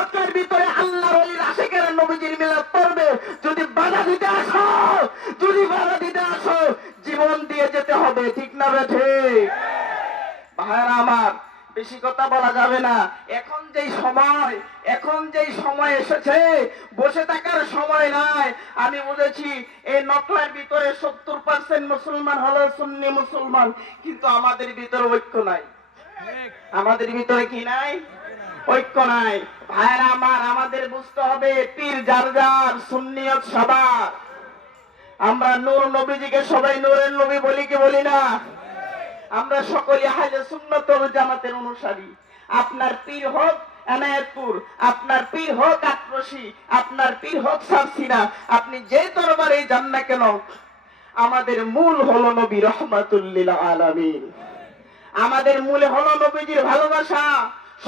মক্কার ভিতরে আল্লাহর ওলির আশিকেরা নবীজির মিলাদ পড়বে, যদি বাধা দিতে আসো, যদি বাধা দিতে আসো, জীবন দিয়ে যেতে হবে, ঠিক না বেঠে? ভাইরা আমার, বেশি কথা বলা যাবে না। এখন যেই সময় এসেছে, বসে থাকার সময় নাই। আমি বুঝেছি এই নকলার ভিতরে 70% মুসলমান হলো সুন্নি মুসলমান, কিন্তু আমাদের ভিতরে ঐক্য নাই। আমাদের ভিতরে কি নাই? ঐক্য নাই। ভাইরা আমার, আমাদের বুঝতে হবে পীর যার যার, সুন্নিয়ত সবার। আমরা নূর নবীজিকে সবাই নূরের নবী বলি কি বলি না? আমরা সকলে আহলে সুন্নাত ওয়াল জামাতের অনুসারী। আপনার পীর হোক এনায়েতপুর, আপনার পীর হোক আটরশি, আপনার পীর হোক সারসিনা, আপনি যে দরবারে যান না কেন, আমাদের মূল হলো নবী রহমাতুল লিল আলামিন। আমাদের মূলে হলো নবীজির ভালোবাসা।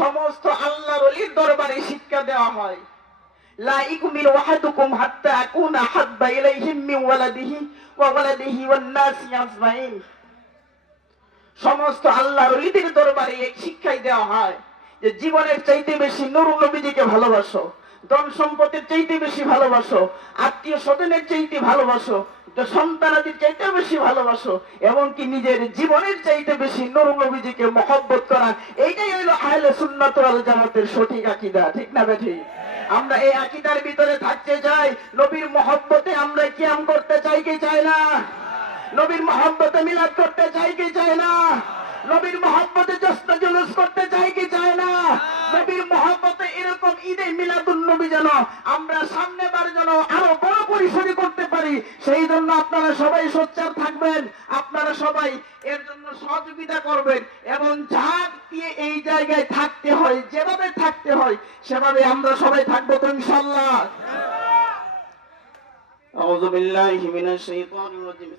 সমস্ত আল্লাহর ওলির দরবারে শিক্ষা দেওয়া হয়, লা ইকুমিল ওয়াহাদুকুম হাত্তা আকুনা হাব্বা ইলাইহিম মিন ওয়ালাদিহি ওয়া ওয়ালাদিহি ওয়ান নাসি আজমাইন। সমস্ত আল্লাহর ওলিদের দরবারে এই শিক্ষাই দেওয়া হয় যে জীবনের চাইতে বেশি নূর নবীজিকে ভালোবাসো, ধন সম্পদের চাইতে বেশি ভালোবাসো, আত্মীয় স্বজনের চাইতে ভালোবাসো, সন্তানাদির চাইতে বেশি ভালোবাসো, এমনকি নিজের জীবনের চাইতে বেশি নূর নবীজিকে মহব্বত করা। এইটাই হলো আহলে সুন্নাত ওয়াল জামাতের সঠিক আকীদা, ঠিক না বেঠি? আমরা এই আকীদার ভিতরে থাকতে চাই। নবীর মহব্বতে আমরা কিয়াম করতে চাই কি চাই না? নবীর মহব্বতে মিলাদ করতে চাই কি চাই না? নবীর মহব্বতে জশ্ন জুলুস করতে চাই কি চাই না? নবীর মহব্বতে এরকম ঈদে মিলাদুন নবী যেন আমরা সামনেবার যেন আরো বড় পরিসরে করতে পারি, সেই জন্য আপনারা সবাই সোচ্চার থাকবেন, আপনারা সবাই এর জন্য সহযোগিতা করবেন, এবং যা দিয়ে এই জায়গায় থাকতে হয়, যেভাবে থাকতে হয় সেভাবে আমরা সবাই থাকবো তো ইনশাআল্লাহ। আউযু বিল্লাহি মিনাশ শাইতানির রাজিম।